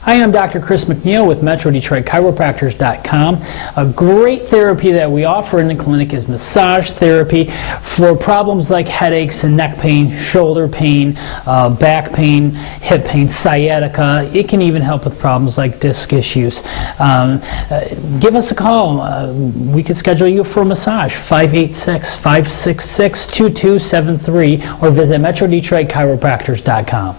Hi, I'm Dr. Chris McNeil with MetroDetroitChiropractors.com. A great therapy that we offer in the clinic is massage therapy for problems like headaches and neck pain, shoulder pain, back pain, hip pain, sciatica. It can even help with problems like disc issues. Give us a call. We can schedule you for a massage, 586-566-2273, or visit MetroDetroitChiropractors.com.